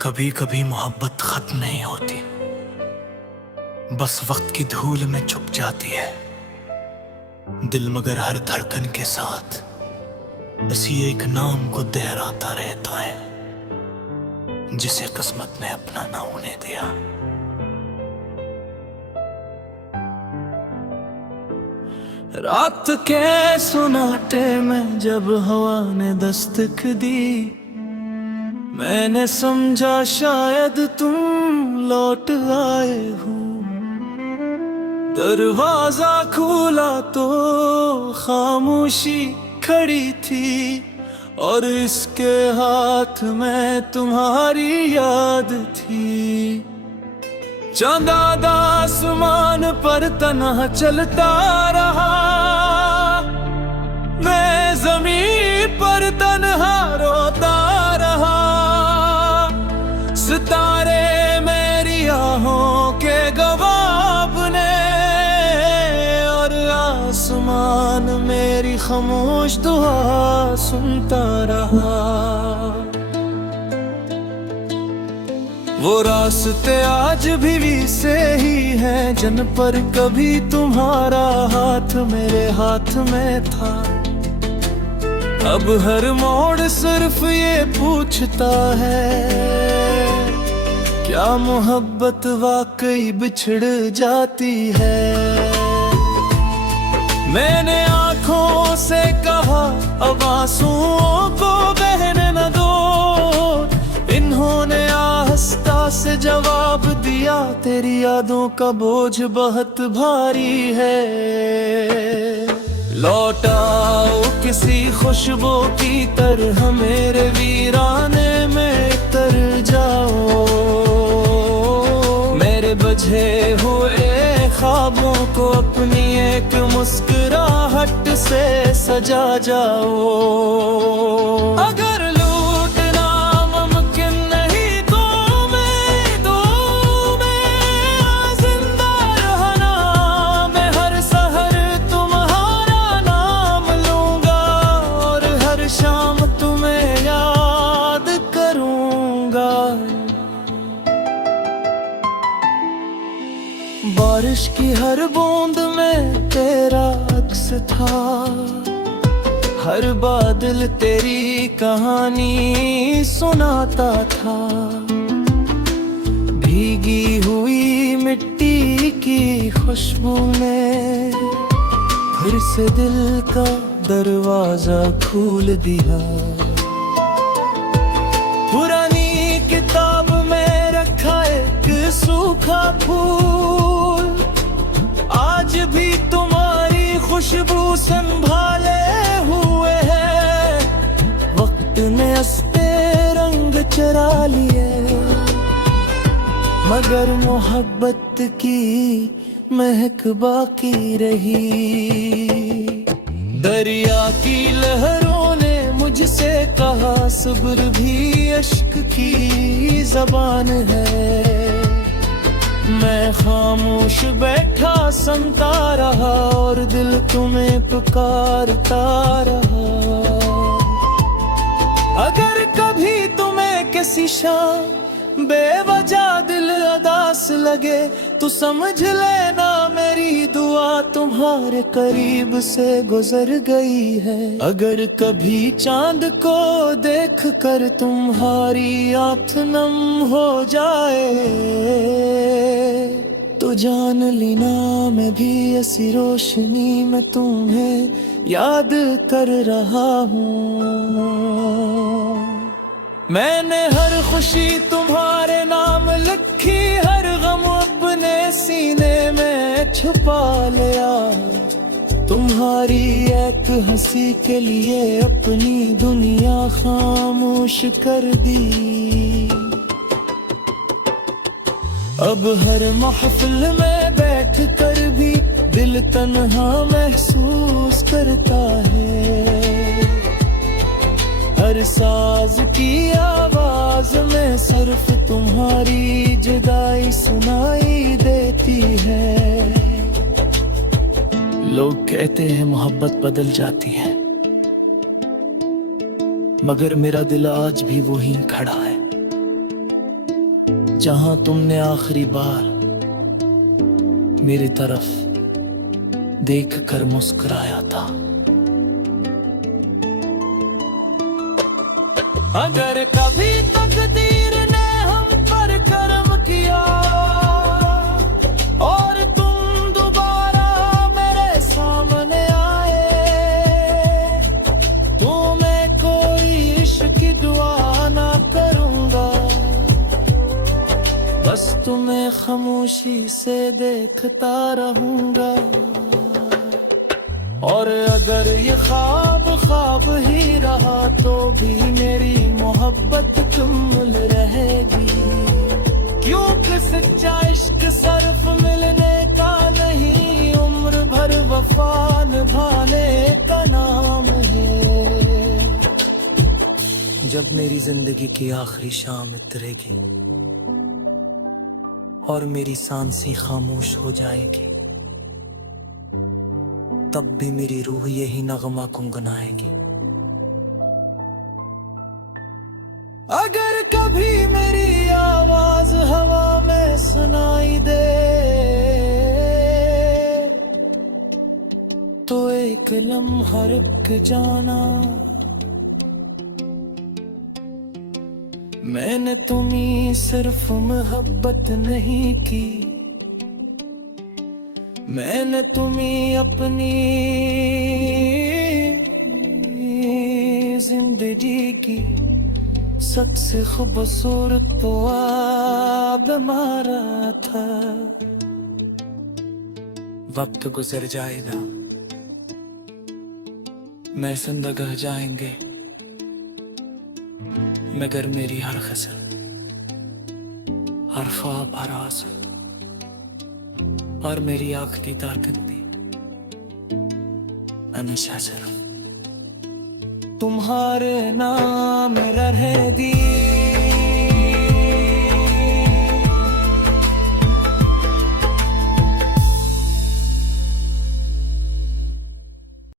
कभी कभी मोहब्बत खत्म नहीं होती, बस वक्त की धूल में छुप जाती है। दिल मगर हर धड़कन के साथ इसी एक नाम को दोहराता रहता है, जिसे किस्मत ने अपना ना होने दिया। रात के सुनाटे में जब हवा ने दस्तक दी, मैंने समझा शायद तुम लौट आए हो। दरवाजा खुला तो खामोशी खड़ी थी, और इसके हाथ में तुम्हारी याद थी। चांद आसमान पर तन्हा चलता रहा, मैं ज़मीन पर तन्हा रोता रहा। सितारे मेरी आहों के गवाह बने, और आसमान मेरी खामोश दुआ सुनता रहा। वो रास्ते आज भी से ही हैं, जिन पर कभी तुम्हारा हाथ मेरे हाथ में था। अब हर मोड़ सिर्फ ये पूछता है, क्या मोहब्बत वाकई बिछड़ जाती है। मैंने आंखों से कहा अब आंसुओं को बहने न दो, इन्होंने आहिस्ता से जवाब दिया, तेरी यादों का बोझ बहुत भारी है। लौट आओ किसी खुशबू की तरह, मेरे वीराने में तर जाओ। मेरे बझे हुए ख्वाबों को अपनी एक मुस्कुराहट से सजा जाओ। अगर लूटना मुमकिन नहीं तो मैं जिंदा रहना। मैं हर सहर तुम्हारा नाम लूंगा, और हर शाम तुम्हें याद करूंगा। बारिश की हर बूंद में तेरा अक्स था, हर बादल तेरी कहानी सुनाता था। भीगी हुई मिट्टी की खुशबू ने फिर से दिल का दरवाजा खोल दिया। पुरानी किताब में रखा एक सूखा फूल, आज भी तुम्हारी खुशबू संभाले हुए है। वक्त ने अस्ते रंग चरा लिए, मगर मोहब्बत की महक बाकी रही। दरिया की लहरों ने मुझसे कहा, सब्र भी अश्क की ज़बान है। मैं खामोश बैठा सुनता रहा, और दिल तुम्हें पुकारता रहा। अगर कभी तुम्हें किसी शाम बेवजह दिल उदास लगे, तो समझ लेना मेरी दुआ तुम्हारे करीब से गुजर गई है। अगर कभी चांद को देख कर तुम्हारी आँख नम हो जाए, तो जान लेना मैं भी ऐसी रोशनी में तुम्हें याद कर रहा हूँ। मैंने हर खुशी तुम्हारे नाम लिखी, हर गम अपने सीने में छुपा लिया। तुम्हारी एक हंसी के लिए अपनी दुनिया खामोश कर दी। अब हर महफिल में बैठ कर भी दिल तन्हा महसूस करता है। हर साज की आवाज में सिर्फ तुम्हारी जुदाई सुनाई देती है। लोग कहते हैं मोहब्बत बदल जाती है, मगर मेरा दिल आज भी वहीं खड़ा है। जहां तुमने आखिरी बार मेरी तरफ देख कर मुस्कुराया था। अगर कभी तकदीर ने हम पर करम किया और तुम दोबारा मेरे सामने आए, तो मैं कोई इश्क की दुआ ना करूंगा, बस तुम्हें खामोशी से देखता रहूंगा। और अगर ये ख्वाब ख्वाब ही रहा तो भी मेरी मोहब्बत कमल रहेगी, क्योंकि सच्चा इश्क सिर्फ मिलने का नहीं, उम्र भर वफा निभाने का नाम है। जब मेरी जिंदगी की आखिरी शाम उतरेगी और मेरी सांसें खामोश हो जाएगी, तब भी मेरी रूह यही नगमा गुनगुनाएगी। अगर कभी मेरी आवाज हवा में सुनाई दे, तो एक लम्हा रुक जाना, मैंने तुम्हें सिर्फ मोहब्बत नहीं की, मैंने तुम्हें अपनी जिंदगी की सबसे खूबसूरत ख्वाब मारा था। वक्त गुजर जाएगा, मैं जिंदगा जाएंगे, मगर मेरी हर गज़ल, हर ख्वाब, हर आज़ू और मेरी आखिरी ताकत भी हमेशा सिर्फ तुम्हारे नाम रहेगी।